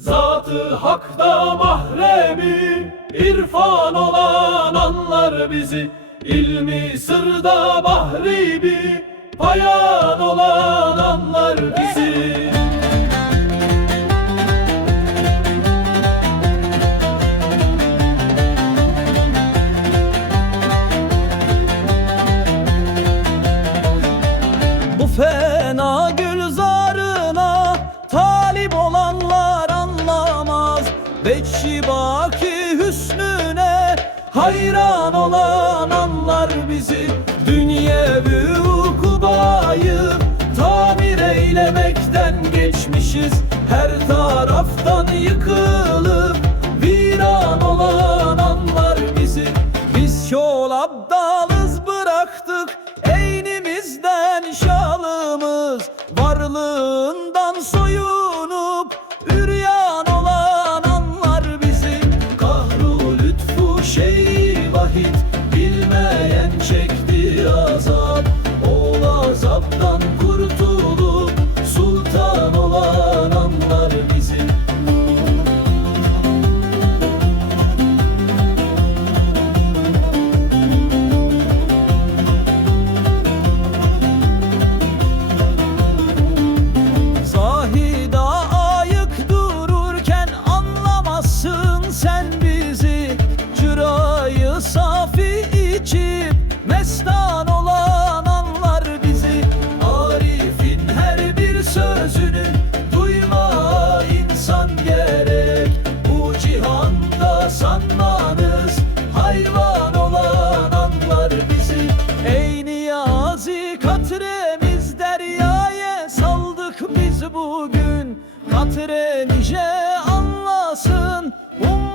Zatı hakta mahremi irfan olan anlar bizi. İlmi sırda bahri bir payan olan anlar bizi. Bu fena Bekşi baki hüsnüne hayran olan anlar bizi. Dünyevi ukubayı tamir eylemekten geçmişiz. Her taraftan yıkılıp viran olan anlar bizi. Biz yol abdalız bıraktık eynimizden şalımız. Varlığından soyunuz Azaptan kurtulup sultan olan anlar bizim gerek Bu cihanda sanmanız Hayvan olan anlar bizi. Ey niyazi katremiz deryaya saldık biz bugün. Katrenice anlasın Umut